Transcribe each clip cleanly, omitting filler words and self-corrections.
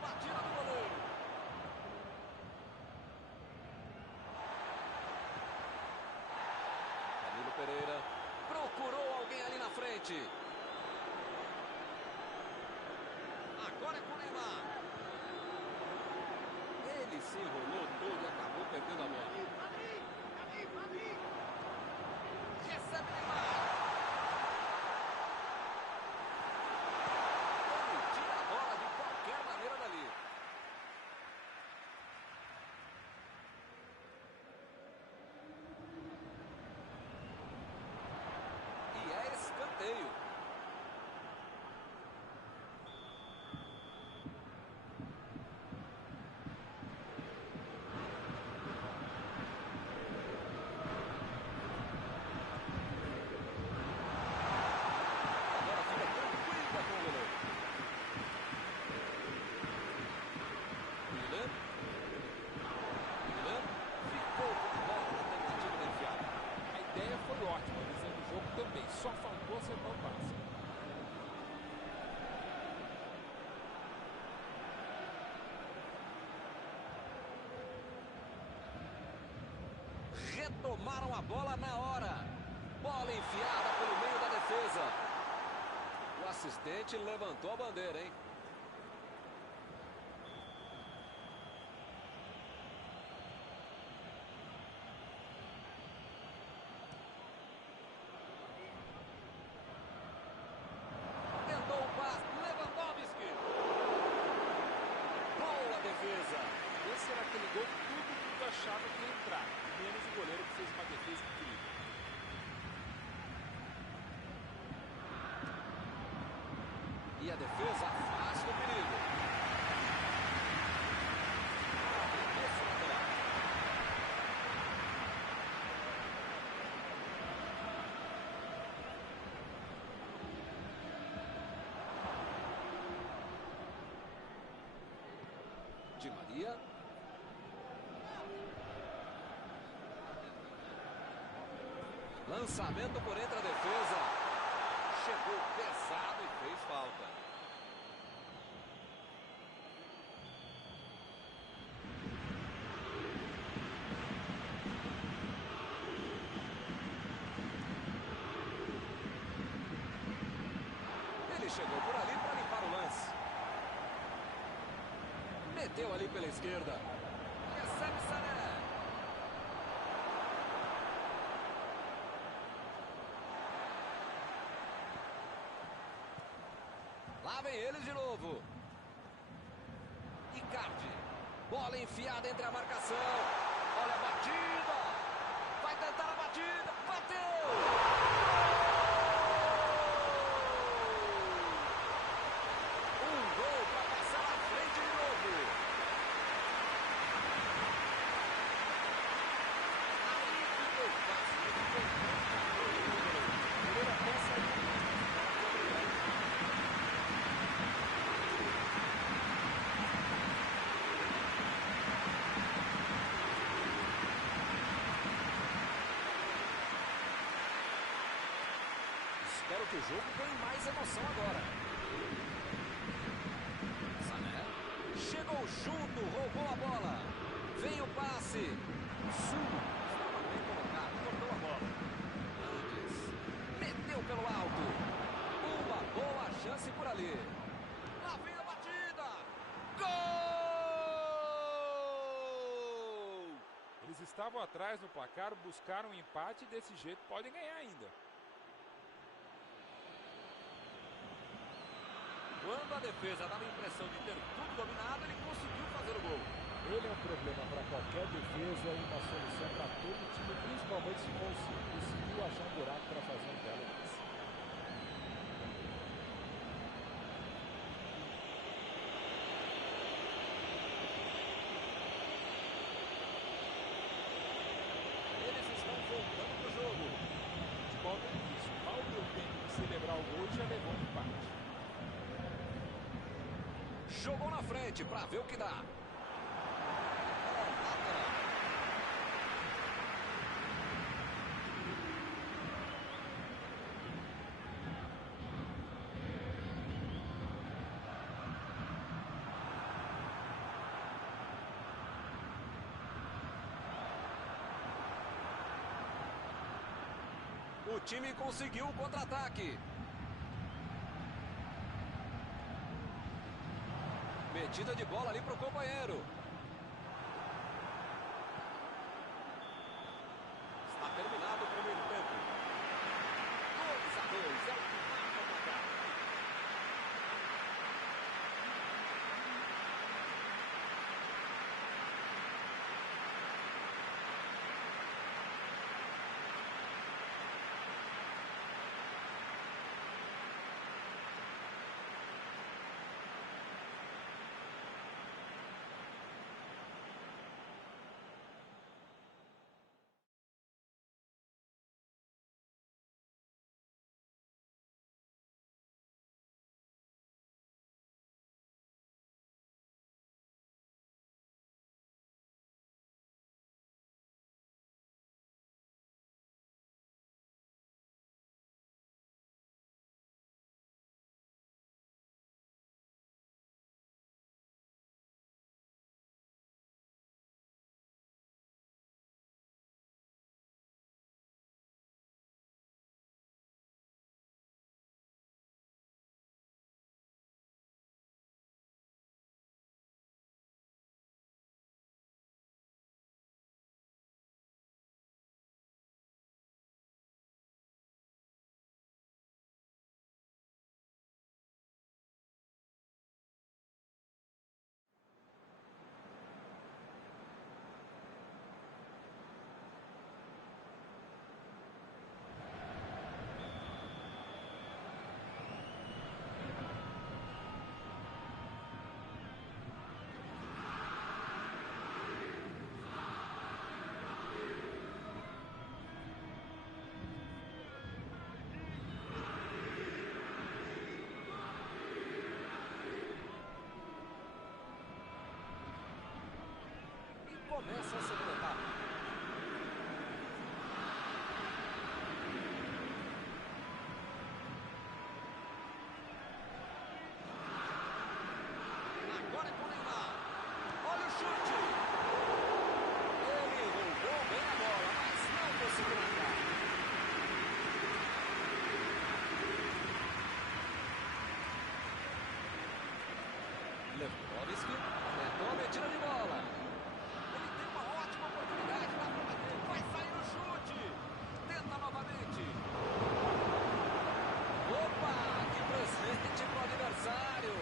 batida do goleiro. Danilo Pereira procurou alguém ali na frente. Agora é com o Neymar. Ele se enrolou todo e acabou perdendo a bola. Recebe Neymar. Ele tira a bola de qualquer maneira dali. E é escanteio. Também, só faltou acertar o passe. Retomaram a bola na hora. Bola enfiada pelo meio da defesa. O assistente levantou a bandeira, hein? Esse era aquele gol que todo mundo achava que ia entrar, menos o goleiro que fez uma defesa incrível. E a defesa afasta o perigo. Esse lateral. Di Maria. Lançamento por entre a defesa. Chegou pesado e fez falta. Ele chegou por ali para limpar o lance. Meteu ali pela esquerda. Recebe Sané. Lá vem eles de novo. Icardi. Bola enfiada entre a marcação. Olha a batida. Vai tentar a batida. Bateu. Um gol para passar à frente de novo. Aí ficou fácil. Primeira peça aí. Espero que o jogo ganhe mais emoção agora. Sané chegou junto, roubou a bola. Vem o passe. Sul estava bem colocado, cortou a bola. Antes meteu pelo alto. Uma boa chance por ali. Lá vem a batida. Gol! Eles estavam atrás no placar, buscaram um empate e desse jeito podem ganhar ainda. Quando a defesa dava a impressão de ter tudo dominado, ele conseguiu fazer o gol. Ele é um problema para qualquer defesa e uma solução para todo time, principalmente se conseguiu achar um buraco para fazer um belo lance. Eles estão voltando para o jogo. Futebol é difícil. Mal deu tempo de celebrar o gol e já levou um empate. Jogou na frente para ver o que dá. O time conseguiu o contra-ataque. Metida de bola ali para o companheiro. Está terminado o primeiro tempo. 2-2, é o que marca o placar. Começa a segunda etapa. Agora é com o Neymar. Olha o chute. Ele roubou bem a bola, mas não conseguiu marcar. Lewandowski tentou a metida de bola. Vai sair o chute. Tenta novamente. Opa, que presente pro adversário.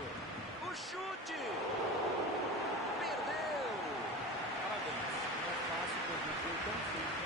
O chute. Perdeu. Parabéns. Não é fácil perder um gol tão feio.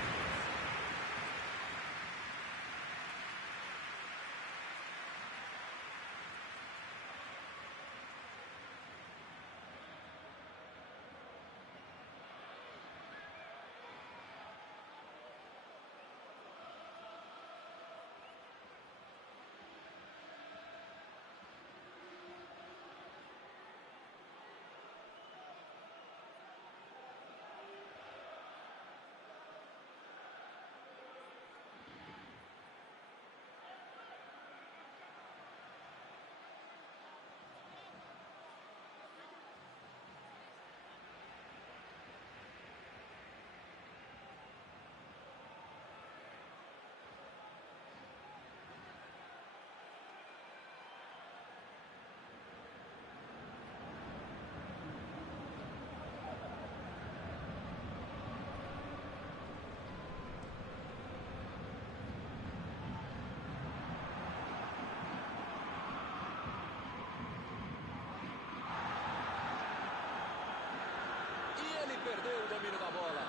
Perdeu o domínio da bola.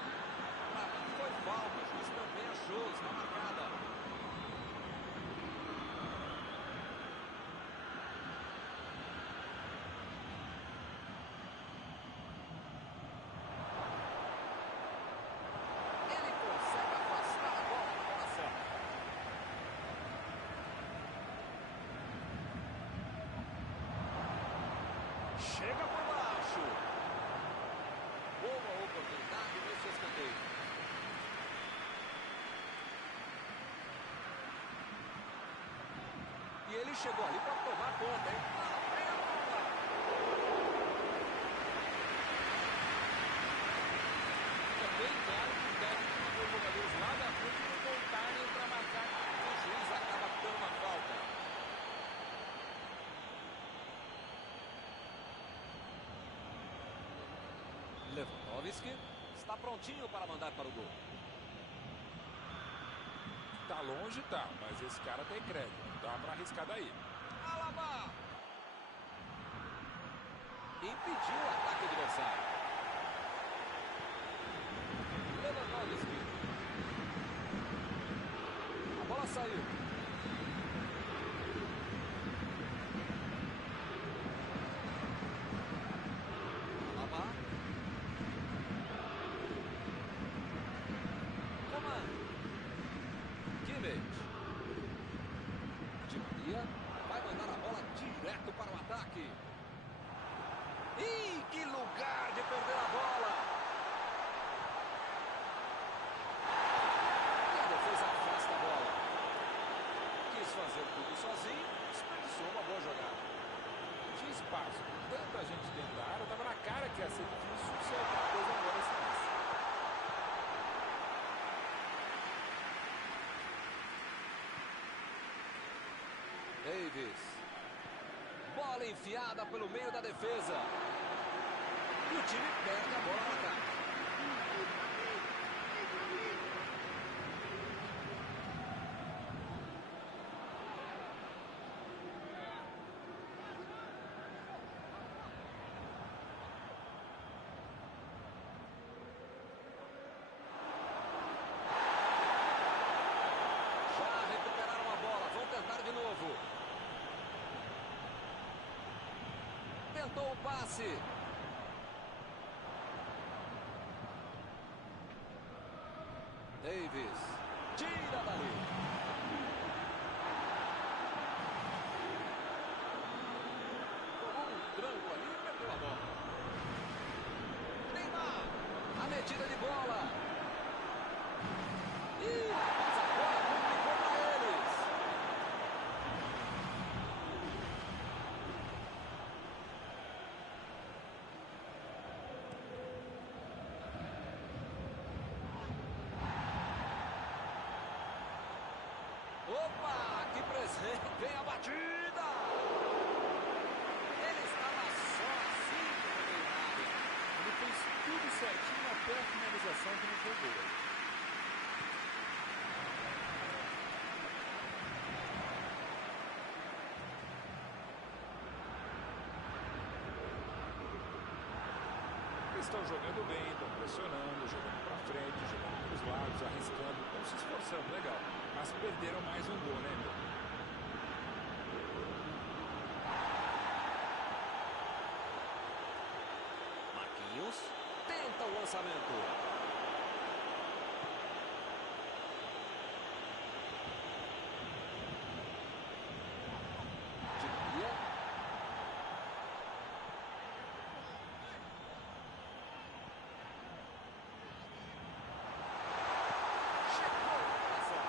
Pra mim foi falta, o juiz também achou, está marcada. Ele consegue afastar a bola na hora certa. Chega por baixo. Boa oportunidade nesse escanteio. E ele chegou ali para tomar conta, hein? É bem claro que o técnico mandou os jogadores lá da frente não voltarem para marcar Lewandowski está prontinho para mandar para o gol. Tá longe, tá, mas esse cara tem crédito. Dá para arriscar daí. Alaba! Impediu o ataque adversário. Lewandowski. A bola saiu. Alaba. Coman. Kimmich. Di Maria vai mandar a bola direto para o ataque. Ih, que lugar de perder a bola! E a defesa afasta a bola. Quis fazer tudo sozinho, desperdiçou uma boa jogada. Tinha espaço, com tanta gente dentro da área, tava na cara que ia ser difícil se alguma coisa agora saísse. Davis. Bola enfiada pelo meio da defesa. E o time perde a bola no ataque. Já recuperaram a bola, vão tentar de novo. Tentou o passe. Davis. Tira dali. Tomou um tranco ali e perdeu a bola. Neymar. A metida de bola. Mas agora complicou para eles. Opa, que presente, vem a batida! Ele estava só assim no meio da área. Ele fez tudo certinho até a finalização que não foi boa. Eles estão jogando bem, estão pressionando, jogando para frente, jogando para os lados, arriscando, estão se esforçando, legal. Mas perderam mais um gol, né, meu? Marquinhos tenta o lançamento. Di Maria. Chegou a passar.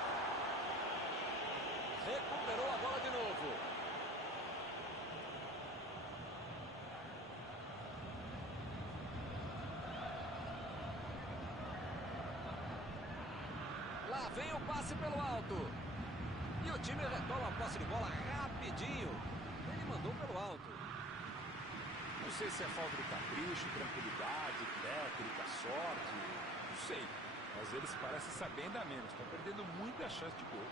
Recuperou a bola de novo. Lá vem o passe pelo alto. E o time retoma a posse de bola rapidinho. Ele mandou pelo alto. Não sei se é falta de capricho, tranquilidade, técnica, sorte, não sei. Mas eles parecem saber ainda menos, estão perdendo muita chance de gol.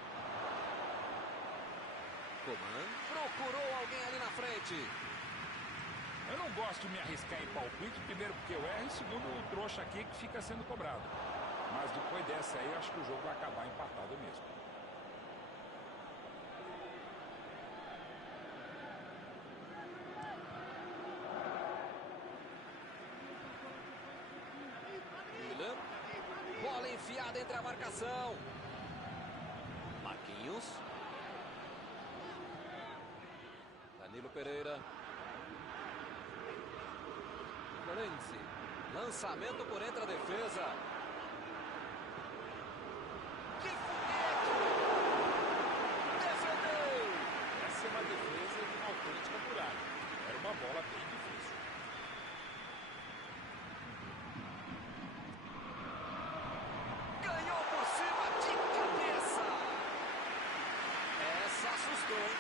Coman procurou alguém ali na frente. Eu não gosto de me arriscar em palpite, primeiro porque eu erro e segundo o trouxa aqui que fica sendo cobrado. Mas depois dessa aí, eu acho que o jogo vai acabar empatado mesmo. Milan. Bola enfiada entre a marcação. Marquinhos. Danilo Pereira. Florenzi. Lançamento por entre a defesa. Que foguete! Defendeu! Essa é uma defesa de uma autêntica muralha. Era uma bola bem difícil. Ganhou por cima de cabeça. Essa assustou, hein?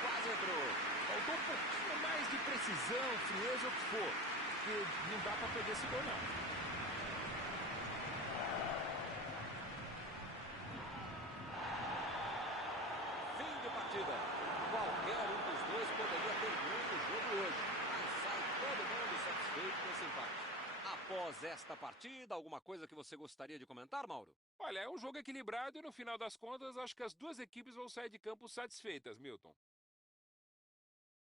Quase entrou. Faltou um pouquinho mais de precisão, frieza ou o que for. Porque não dá pra perder esse gol, não. no jogo hoje, mas sai todo mundo satisfeito com esse empate. Após esta partida, alguma coisa que você gostaria de comentar, Mauro? Olha, é um jogo equilibrado e no final das contas acho que as duas equipes vão sair de campo satisfeitas, Milton.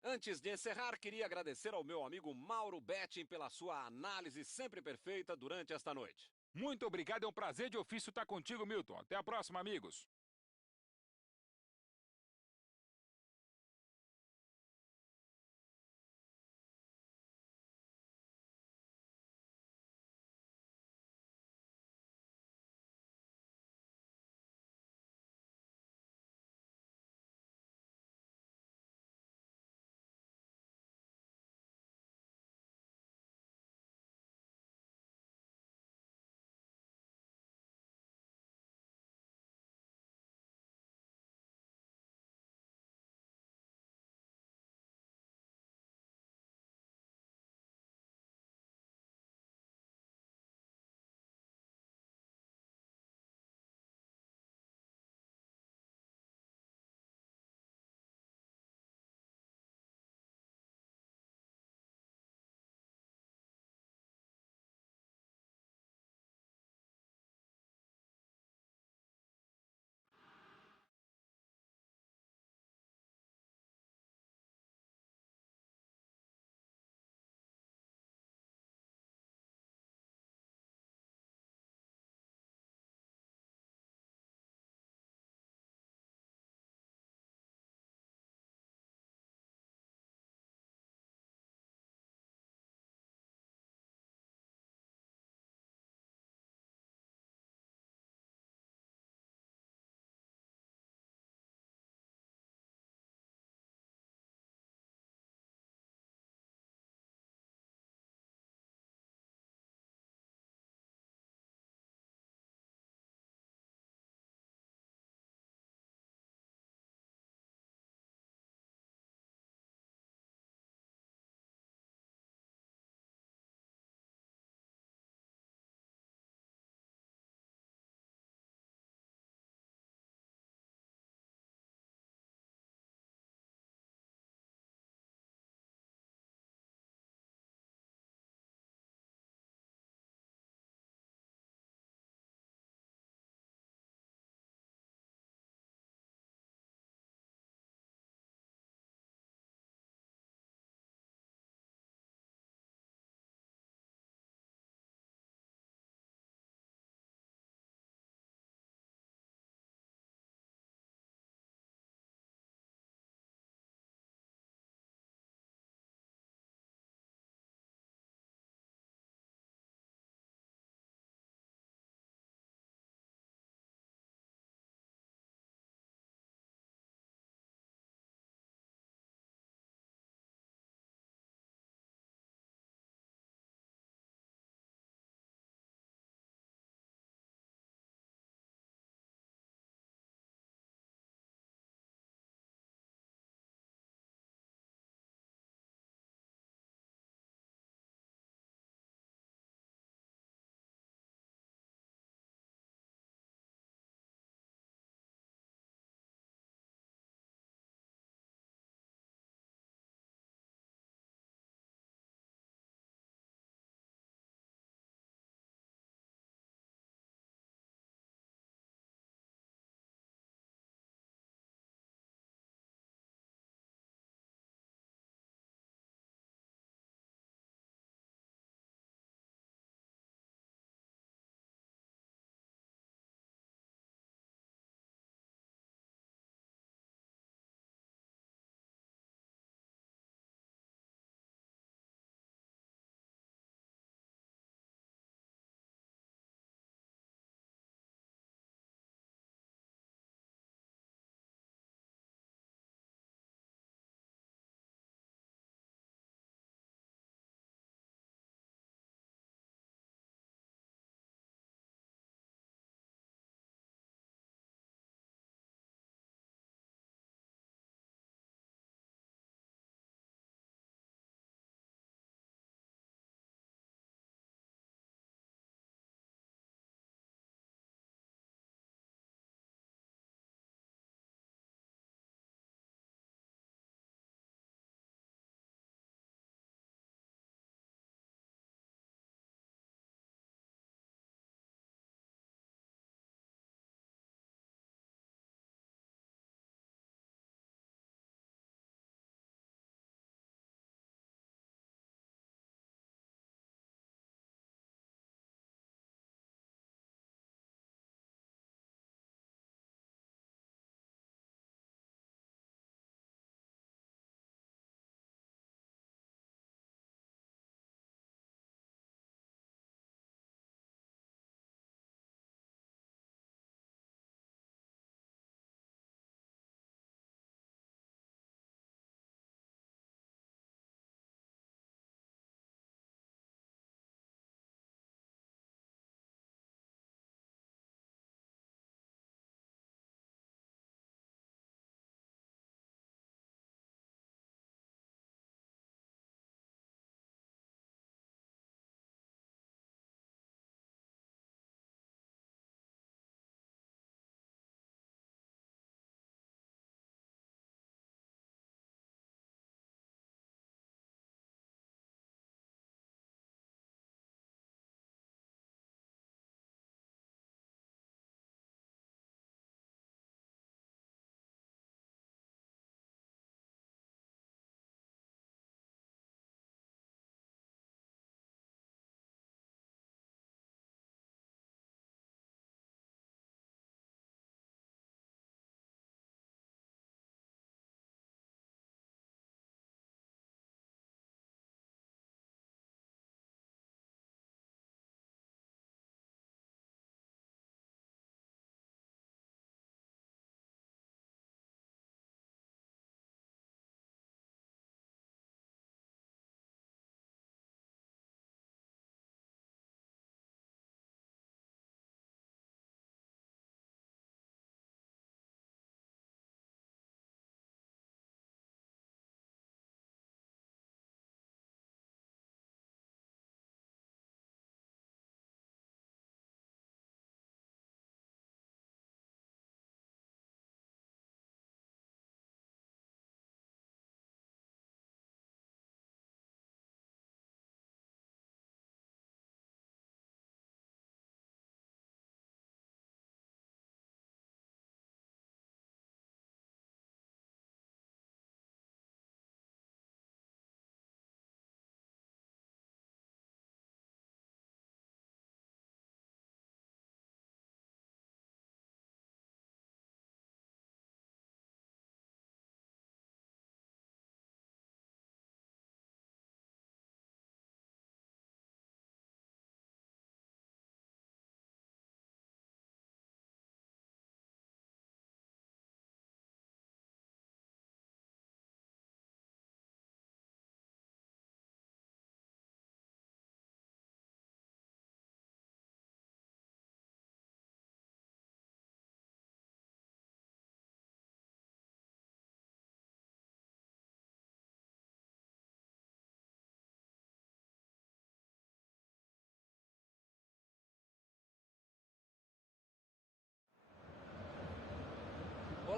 Antes de encerrar, queria agradecer ao meu amigo Mauro Betting pela sua análise sempre perfeita durante esta noite. Muito obrigado, é um prazer de ofício estar contigo, Milton. Até a próxima, amigos.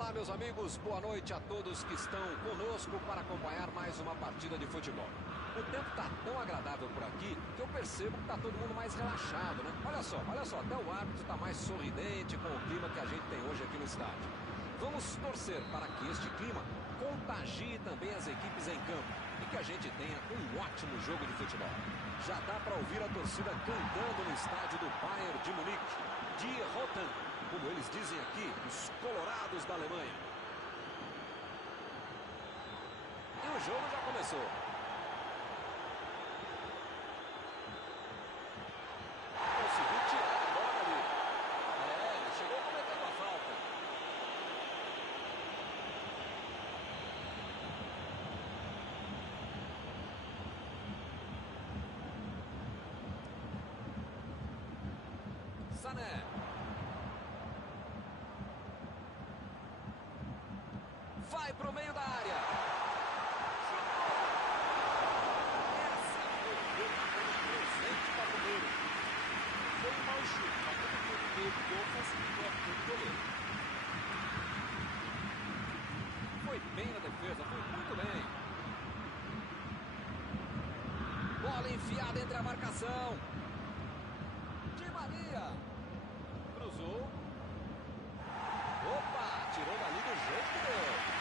Olá, meus amigos, boa noite a todos que estão conosco para acompanhar mais uma partida de futebol. O tempo está tão agradável por aqui que eu percebo que está todo mundo mais relaxado, né? Olha só, até o árbitro está mais sorridente com o clima que a gente tem hoje aqui no estádio. Vamos torcer para que este clima contagie também as equipes em campo e que a gente tenha um ótimo jogo de futebol. Já dá para ouvir a torcida cantando no estádio do Bayern de Munique, Die Roten, como eles dizem aqui, os colorados da Alemanha. E o jogo já começou. Conseguiu tirar a bola ali. Ele chegou cometendo a falta. Sané. Vai pro meio da área. Essa foi presente para o goleiro. Foi um mau chute, mas como o meio do gol facilitou a vida do goleiro. Foi bem na defesa, foi muito bem. Bola enfiada entre a marcação. Di Maria. Cruzou. Opa, tirou dali do jeito que deu.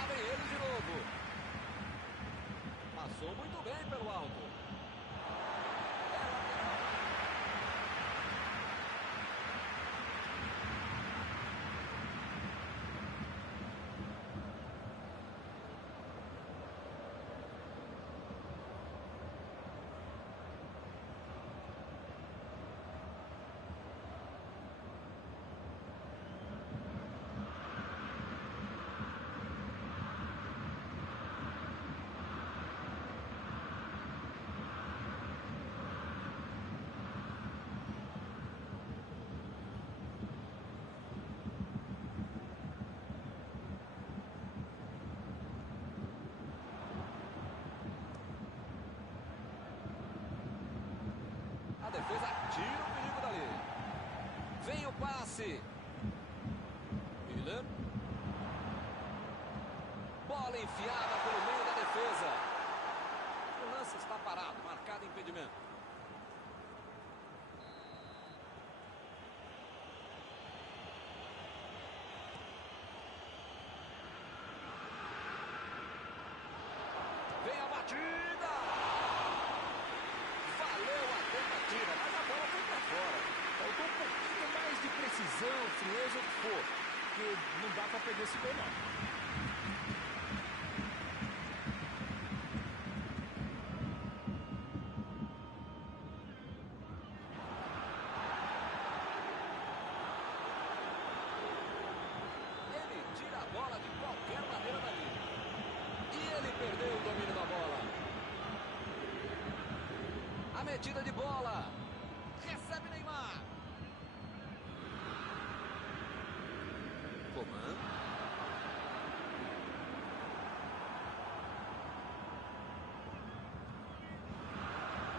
Abre ele de novo. Passou muito bem pelo alto. A defesa tira o perigo dali. Vem o passe. Miller. Bola enfiada pelo meio da defesa. O lance está parado, marcado impedimento. Vem a batida. Mas a bola foi para fora. Faltou um pouquinho mais de precisão, frieza, o que for. Porque não dá para perder esse gol, não. Ele tira a bola de qualquer maneira dali. E ele perdeu o domínio da bola. A metida de bola. Recebe Neymar. Coman.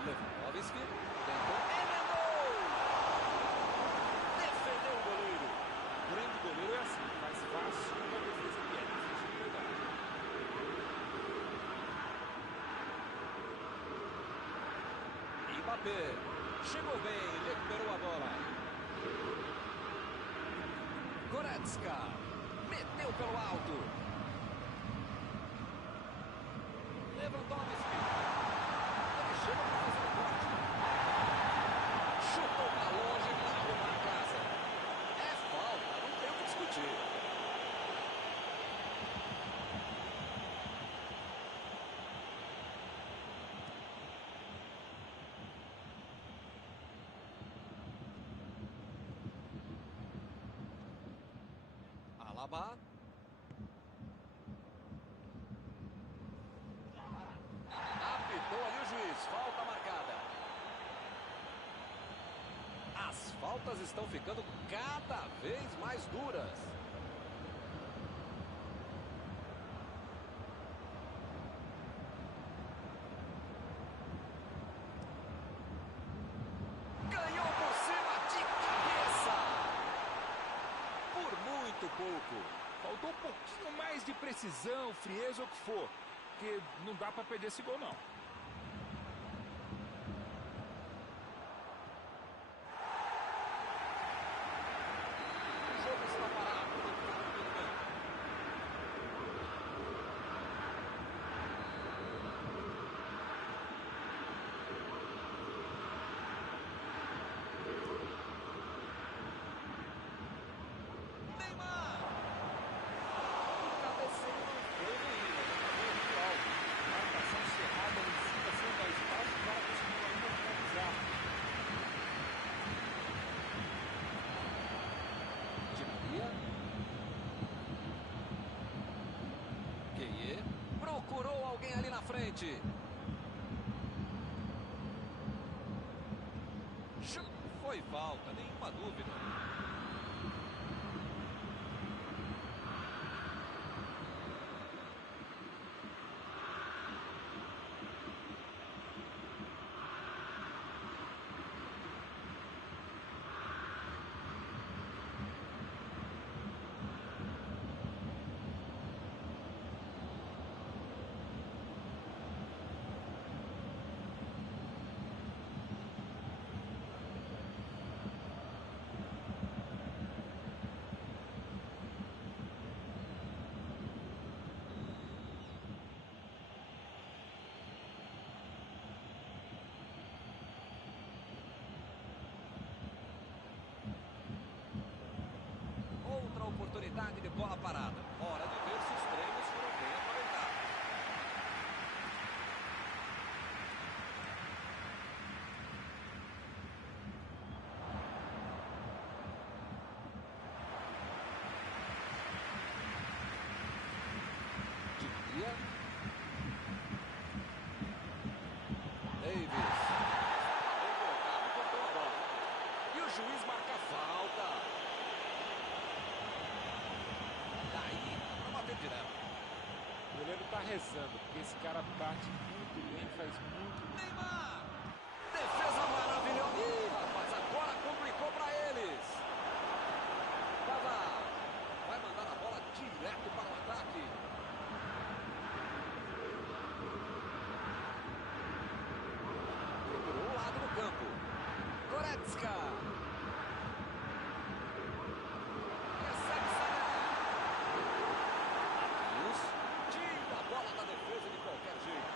Lewandowski. Tentou. Emendou. Defendeu o goleiro. O grande goleiro é assim, faz fácil uma defesa que é difícil de pegar. Mbappé. Chegou bem, recuperou a bola. Goretzka. Meteu pelo alto. Lewandowski. Ele chega para fazer o corte. Chutou para longe para arrumar a casa. É falta, não tem o que discutir. Alaba. Apitou ali o juiz. Falta marcada. As faltas estão ficando cada vez mais duras. Ganhou por cima de cabeça. maluco. Faltou um pouquinho mais de precisão, frieza ou o que for. Porque não dá para perder esse gol, não. O jogo está parado no campo do campo. Neymar! O cabeceio não foi ruim, mas acabou muito alto. Marcação cerrada em cima, sem dar espaço, o cara conseguiu ainda finalizar. Di Maria. Gueye procurou alguém ali na frente. Foi falta, nenhuma dúvida. Outra oportunidade de bola parada. Hora de ver se os treinos foram bem aproveitados. Di Maria. Davis. Bem colocado, cortou a bola. E o juiz marca a falta. Daí, pra bater direto. O goleiro tá rezando, porque esse cara bate muito bem, faz muito. Neymar! Defesa maravilhosa. Ih, rapaz, agora complicou pra eles. Pavard vai mandar a bola direto para o ataque. Procurou o lado do campo. Goretzka. Recebe Sané. Marquinhos tira a bola da defesa de qualquer jeito.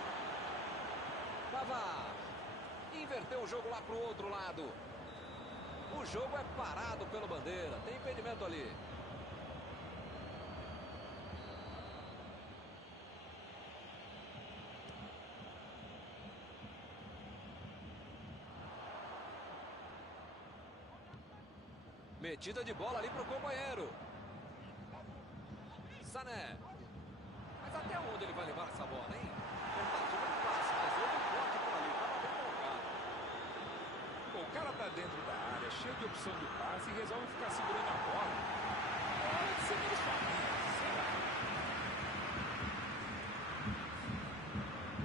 Pavard inverteu o jogo lá pro outro lado. O jogo é parado pelo Bandeira. Tem impedimento ali. Metida de bola ali pro companheiro. Sané. Mas até onde ele vai levar essa bola, hein? Tentativa de passe, mas houve um corte por ali. Tava bem colocado. Pô, o cara tá dentro da área, cheio de opção de passe e resolve ficar segurando a bola. É hora de ser menos faminha, sei lá.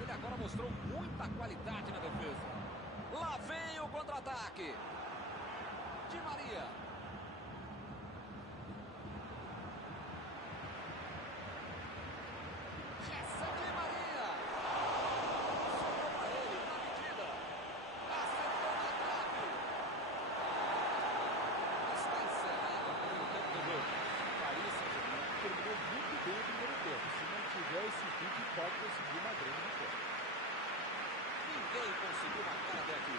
Ele agora mostrou muita qualidade na defesa. Lá vem o contra-ataque. Di Maria. Recebe Di Maria. Sobrou pra ele, na medida. Acertou na trave. Está encerrado o primeiro tempo do jogo. Paris Saint-Germain terminou muito bem o primeiro tempo. Se não tiver esse pique, pode conseguir uma grande vitória. Ninguém conseguiu marcar até aqui.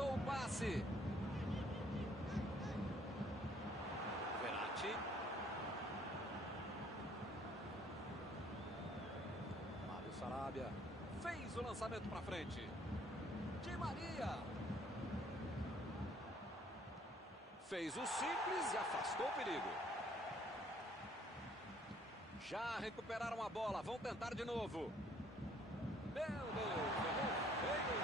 Tentou o passe. Verratti. Fábio Sarabia. Fez o lançamento para frente. Di Maria. Fez o simples e afastou o perigo. Já recuperaram a bola. Vão tentar de novo. Meu Deus. Errou feio.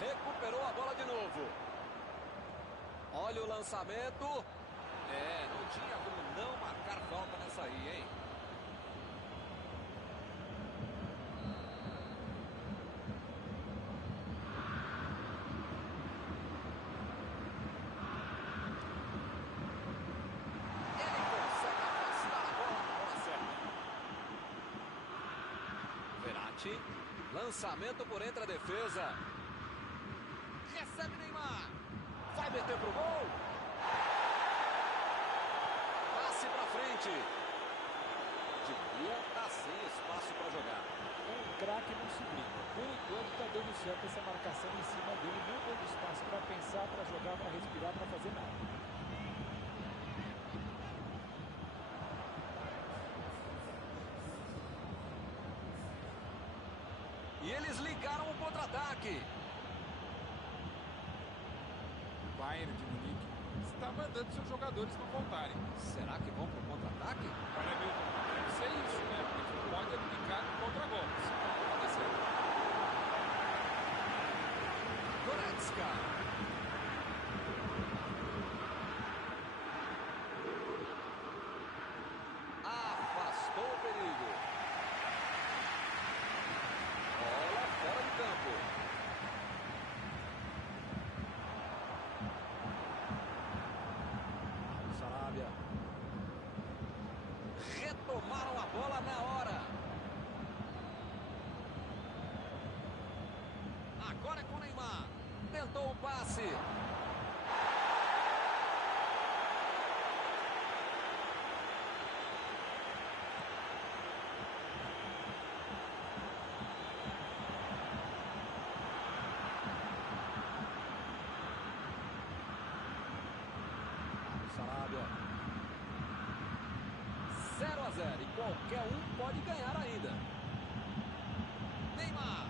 Recuperou a bola de novo. Olha o lançamento. Não tinha como não marcar falta nessa aí, hein? Ele consegue afastar a bola na bola certa. Verratti. Lançamento por entre a defesa. Recebe Neymar. Vai meter pro gol. Passe pra frente. Di Maria tá sem espaço para jogar. Um craque não se brinca. Por enquanto tá dando certo essa marcação em cima dele. Não dando espaço para pensar, para jogar, para respirar, para fazer nada. E eles ligaram o contra-ataque. Bayern de Munique está mandando seus jogadores não voltarem. Será que vão pro contra-ataque? Olha, Milton, deve ser isso, né? Porque não pode abdicar do contra-golpe. Se não acontecer. Goretzka. Afastou o perigo. Bola fora do campo. Sarabia. Retomaram a bola na hora. Agora é com o Neymar. Tentou o passe. Sarabia. 0-0 e qualquer um pode ganhar ainda. Neymar.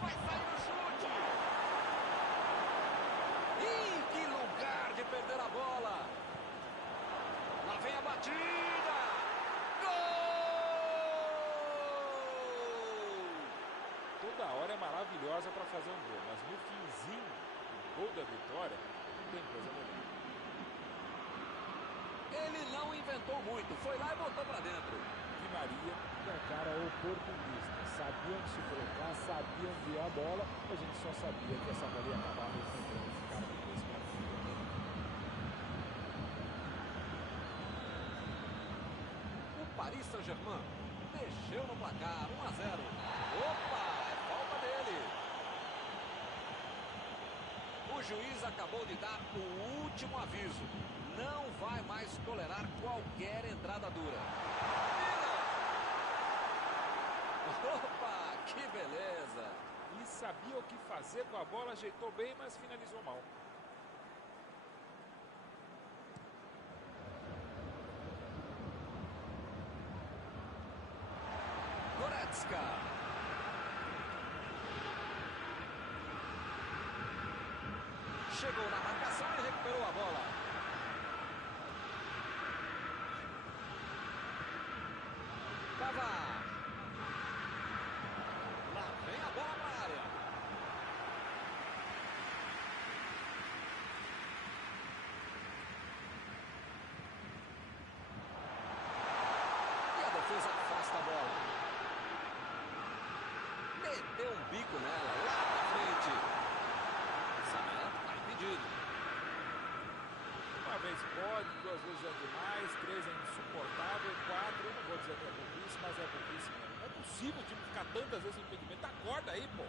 Vai sair no chute. Ih, que lugar de perder a bola. Lá vem a batida. Gol! Toda hora é maravilhosa para fazer um gol, mas no finzinho, o gol da vitória, não tem coisa melhor. Ele não inventou muito, foi lá e botou pra dentro. Di Maria. É um cara oportunista. Sabia onde se colocar, sabia onde ia a bola. A gente só sabia que essa bola ia acabar encontrando esse cara depois pra frente. O Paris Saint-Germain mexeu no placar, 1-0. Opa, é falta dele. O juiz acabou de dar o último aviso. Não vai mais tolerar qualquer entrada dura. Opa, que beleza. Ele sabia o que fazer com a bola, ajeitou bem, mas finalizou mal. Goretzka. Chegou na marcação e recuperou a bola. Pavar. Lá vem a bola para a área. afasta a bola. Meteu um bico nela, lá na frente. Lançamento está impedido. Uma vez pode, duas vezes é demais, três é insuportável, quatro, eu não vou dizer que é burrice, mas é burrice mesmo. Não é possível o time ficar tantas vezes em impedimento. Acorda aí, pô.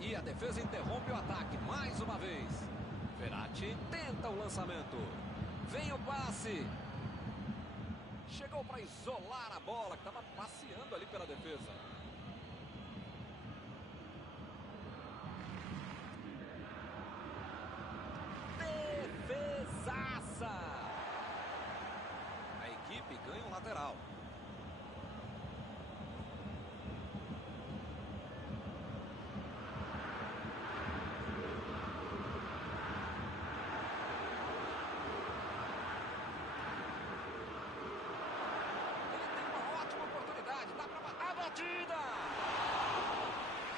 E a defesa interrompe o ataque mais uma vez. Verratti tenta o lançamento. Vem o passe. Chegou para isolar a bola, que estava passeando ali pela defesa. Defesaça! A equipe ganha um lateral.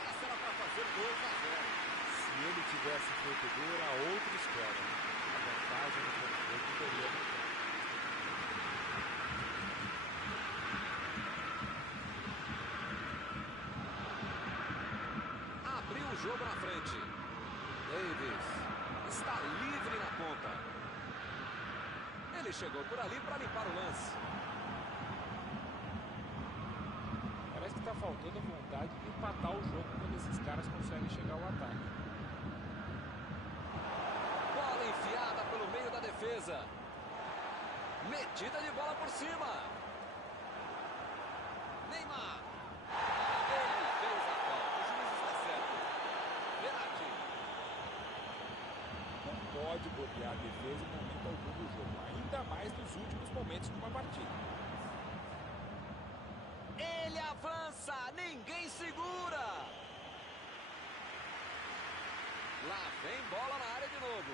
Essa era para fazer 2 a 0. Se ele tivesse feito gol, era outra história. A vantagem no controle teria aumentado. Abriu o jogo na frente. Davis está livre na ponta. Ele chegou por ali para limpar o lance. Parece que está faltando vontade de empatar o jogo quando esses caras conseguem chegar ao ataque. Bola enfiada pelo meio da defesa. Metida de bola por cima. Neymar. Ele fez a falta. O juiz está certo. Verratti. Não pode bobear a defesa em momento algum do jogo, ainda mais nos últimos momentos de uma partida. Ele avança, ninguém segura. Lá vem bola na área de novo.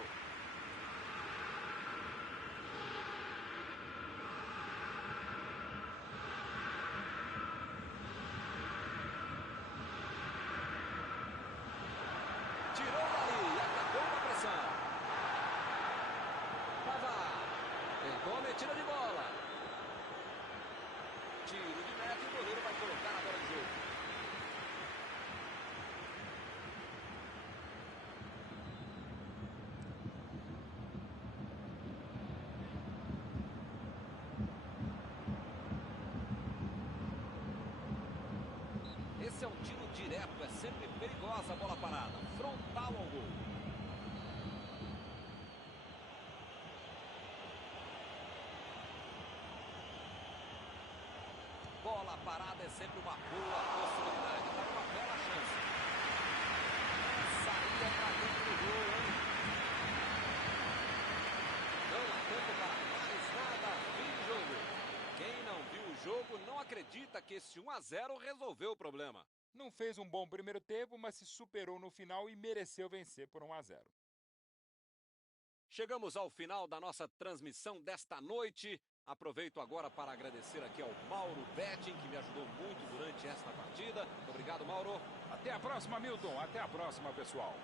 Tirou dali e acabou com a pressão. Pavard tentou a metida de bola. Tiro de meta e o goleiro vai colocar a bola em jogo. Esse é um tiro direto, é sempre perigosa a bola parada. Frontal ao gol. Bola parada é sempre uma boa possibilidade. Está uma bela chance. Saída para dentro do gol, hein? Não há tempo para mais nada. Fim de jogo. Quem não viu o jogo não acredita que esse 1 a 0 resolveu o problema. Não fez um bom primeiro tempo, mas se superou no final e mereceu vencer por 1 a 0. Chegamos ao final da nossa transmissão desta noite. Aproveito agora para agradecer aqui ao Mauro Betting, que me ajudou muito durante esta partida. Obrigado, Mauro. Até a próxima, Milton. Até a próxima, pessoal.